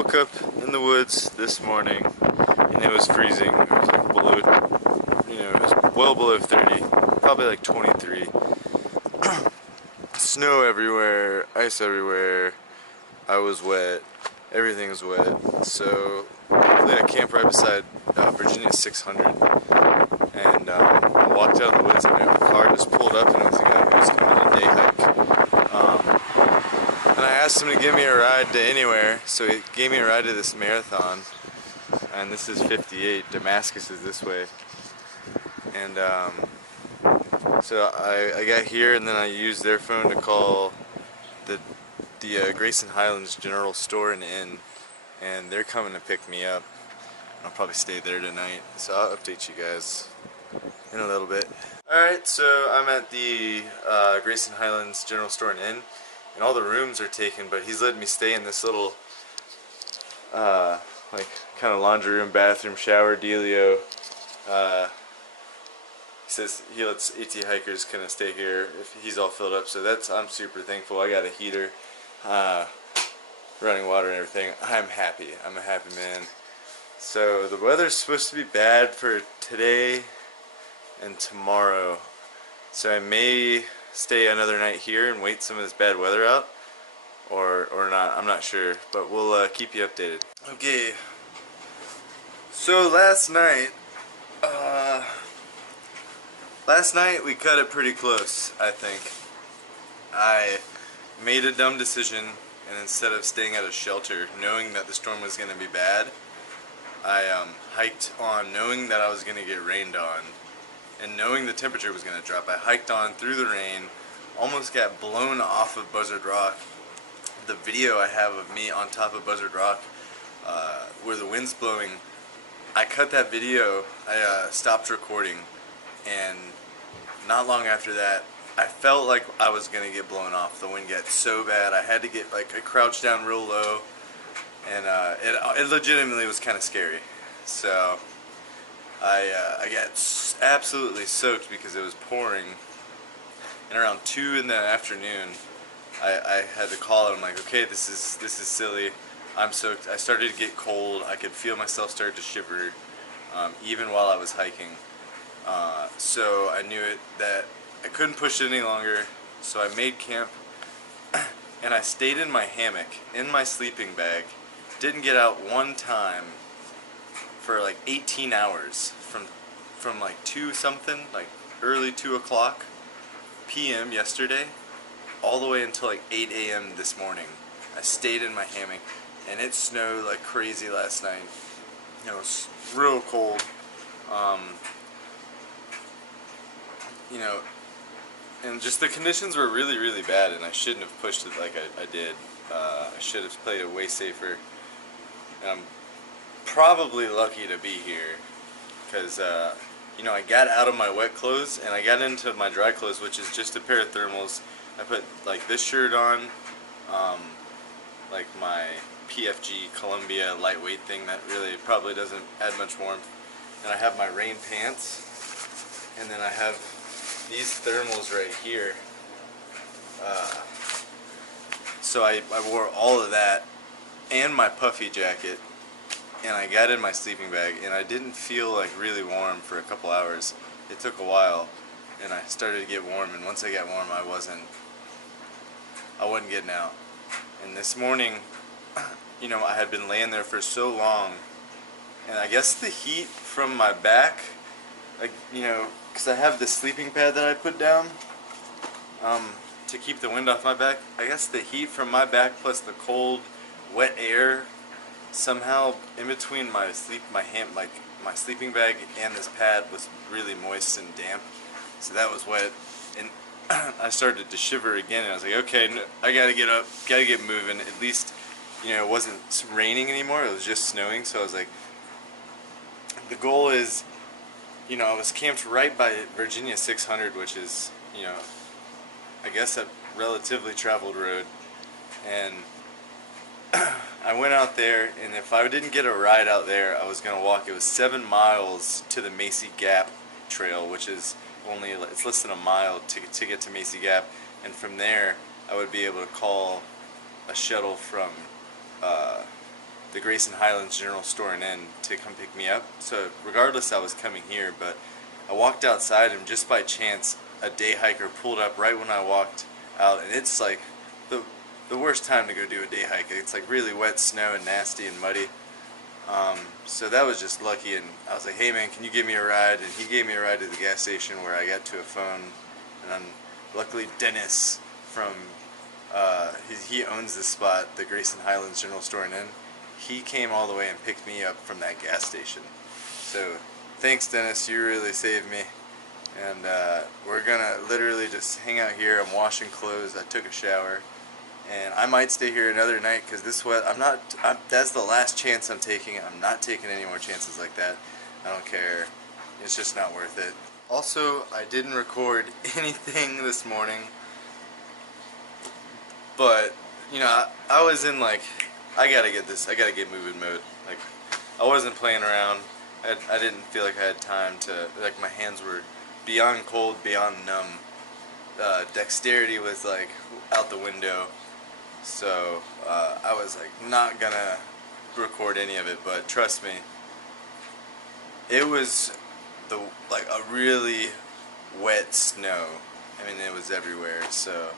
woke up in the woods this morning and it was freezing. It was like below, it was well below 30, probably like 23. Snow everywhere, ice everywhere. I was wet. Everything was wet. So luckily I camped right beside Virginia 600, and I walked out of the woods and my car just pulled up and it was a guy who was coming on a day hike. And I asked him to give me a ride to anywhere, so he gave me a ride to this marathon. And this is 58. Damascus is this way. And so I got here, and then I used their phone to call the Grayson Highlands General Store and Inn, and they're coming to pick me up. I'll probably stay there tonight, so I'll update you guys in a little bit. Alright, so I'm at the Grayson Highlands General Store and Inn, and all the rooms are taken, but he's letting me stay in this little like kind of laundry room, bathroom, shower dealio. He says he lets AT hikers kind of stay here if he's all filled up, so I'm super thankful. I got a heater, running water and everything. I'm happy. I'm a happy man. So the weather's supposed to be bad for today and tomorrow, so I may stay another night here and wait some of this bad weather out, or not. I'm not sure, but we'll keep you updated. Okay, so last night we cut it pretty close. I think I made a dumb decision, and instead of staying at a shelter knowing that the storm was going to be bad, I hiked on knowing that I was going to get rained on, and knowing the temperature was going to drop. I hiked on through the rain, almost got blown off of Buzzard Rock. The video I have of me on top of Buzzard Rock where the wind's blowing, I cut that video. I stopped recording, and not long after that I felt like I was going to get blown off. The wind got so bad I had to get I crouched down real low, and it legitimately was kind of scary. So I got absolutely soaked because it was pouring, and around 2 in the afternoon I had to call it. I'm like, okay, this is silly. I'm soaked. I started to get cold. I could feel myself start to shiver even while I was hiking. So I knew that I couldn't push it any longer, so I made camp and I stayed in my hammock, in my sleeping bag. Didn't get out one time for like 18 hours from like 2 something, like early 2 o'clock p.m. yesterday all the way until like 8 a.m. this morning. I stayed in my hammock, and it snowed like crazy last night. It was real cold. And just the conditions were really, really bad, and I shouldn't have pushed it like I did. I should have played it way safer. And I'm probably lucky to be here, because I got out of my wet clothes and I got into my dry clothes, which is just a pair of thermals. I put like this shirt on, like my PFG Columbia lightweight thing that really probably doesn't add much warmth, and I have my rain pants, and then I have these thermals right here. So I wore all of that and my puffy jacket, and I got in my sleeping bag, and I didn't feel like really warm for a couple hours. It took a while, and I started to get warm, and once I got warm I wasn't getting out. And this morning, I had been laying there for so long, and I guess the heat from my back, because I have this sleeping pad that I put down to keep the wind off my back. I guess the heat from my back plus the cold, wet air somehow in between my sleeping bag and this pad was really moist and damp, so that was wet, and I started to shiver again, and I was like, okay, I gotta get up, gotta get moving. At least, it wasn't raining anymore, it was just snowing. So I was like, the goal is, I was camped right by Virginia 600, which is, I guess a relatively traveled road, and I went out there, and if I didn't get a ride out there, I was gonna walk. It was 7 miles to the Macy Gap Trail, which is it's less than a mile to get to Macy Gap, and from there I would be able to call a shuttle from the Grayson Highlands General Store and Inn to come pick me up. So regardless, I was coming here, but I walked outside and just by chance a day hiker pulled up right when I walked out, and it's like the worst time to go do a day hike. It's like really wet snow and nasty and muddy. So that was just lucky, and I was like, hey man, can you give me a ride? And he gave me a ride to the gas station where I got to a phone, and luckily Dennis from he owns this spot, the Grayson Highlands General Store and Inn. He came all the way and picked me up from that gas station. So thanks Dennis, you really saved me. And we're gonna literally just hang out here. I'm washing clothes, I took a shower, and I might stay here another night because this wet. That's the last chance I'm taking. I'm not taking any more chances like that. I don't care. It's just not worth it. Also, I didn't record anything this morning, but you know, I was in like, I gotta get moving mode. Like, I wasn't playing around. I didn't feel like I had time to, like, my hands were beyond cold, beyond numb. Dexterity was like out the window. So I was like not gonna record any of it, but trust me, it was like a really wet snow. I mean, it was everywhere. So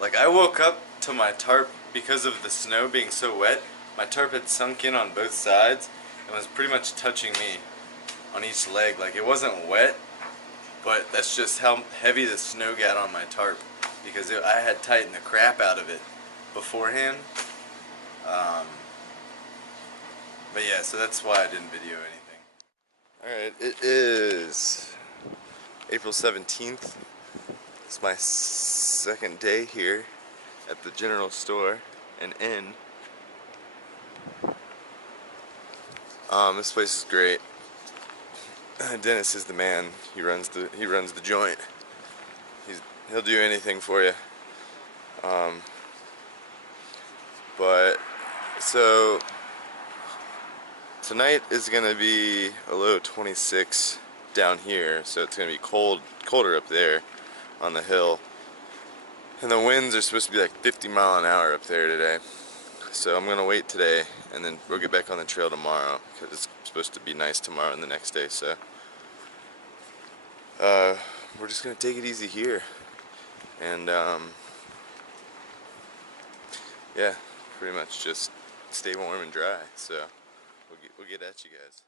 like I woke up to my tarp because of the snow being so wet. My tarp had sunk in on both sides and was pretty much touching me on each leg. Like, it wasn't wet, but that's just how heavy the snow got on my tarp, because I had tightened the crap out of it beforehand. But yeah, so that's why I didn't video anything. Alright, it is April 17th. It's my second day here at the general store and inn. This place is great. Dennis is the man. He runs the joint. He'll do anything for you. But so tonight is gonna be a low 26 down here, so it's gonna be colder up there on the hill. And the winds are supposed to be like 50 mile an hour up there today. So I'm gonna wait today, and then we'll get back on the trail tomorrow because it's supposed to be nice tomorrow and the next day. So we're just gonna take it easy here, and yeah, pretty much just stay warm and dry. So we'll get at you guys.